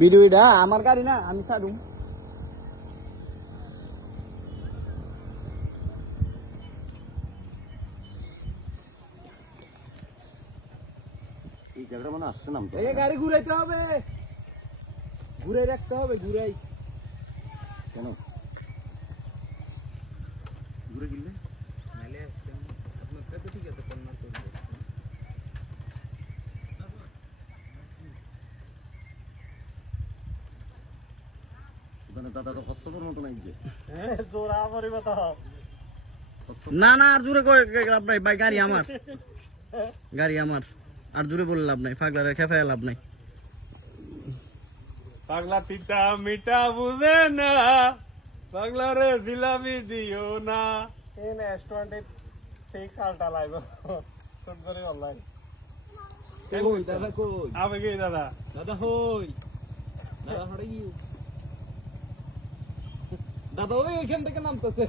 ভিডিওটা আমার গাড়ি না, আমি ছাড়ুম। এই জায়গাটা মানে আসছে নাম তো এই গাড়ি ঘুরাইতে হবে, ঘুরে রাখতে হবে, ঘুরাই। কেন ঘুরে গেলে ঠিক আছে, কন্যা করবো। দাদা তো কষ্টকর মতো নাই যে না না, আর দূরে লাভ নাই ভাই, গাড়ি আমার, গাড়ি আমার, আর দূরে বলে লাভ নাই, পাগলারে খেফায় লাভ নাই। পাগলা তিতা মিঠা বুঝে না, পাগলারে জিলাপি দিও না। in S26 Alta live shoot করে online কই দাদা, কই আবে কে দাদা? দাদা, হই দাদা, হড়ে গিয়ে দাদা ওই ওইখান থেকে নামতেছে,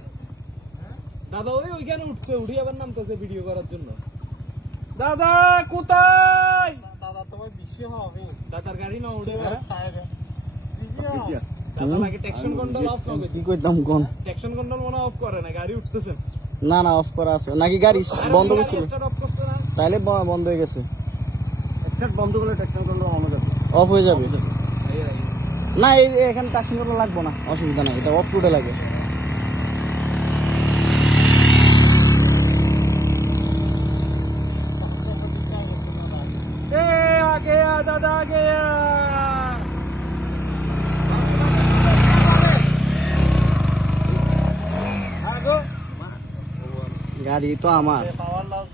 দাদা ওই ওইখানে উঠছে, উঠে আবার নামতেছে ভিডিও করার জন্য। দাদা কোথায়? দাদা তোমার বেশি হবে দাদার গাড়ি না উঠে, বেশি হবে দাদা নাকি ট্যাকশন কন্ট্রোল অফ করে, কি কইতাম কোন? ট্যাকশন কন্ট্রোল মনে অফ করে না, গাড়ি উঠতেছে না না, অফ করা আছে নাকি? গাড়ি বন্ধ করছিল, স্টার্ট অফ করছে না, তাইলে বন্ধ হয়ে গেছে, স্টার্ট বন্ধ করলে ট্যাকশন কন্ট্রোল অন হয়ে যাবে। অফ হয়ে যাবে। না এখানে ট্যাক্সি করা লাগবে না, অসুবিধা নাই, এটা অফ রোডে লাগে। ए आ गया दादा, आ गया। গাড়ি তো আমার। Power loss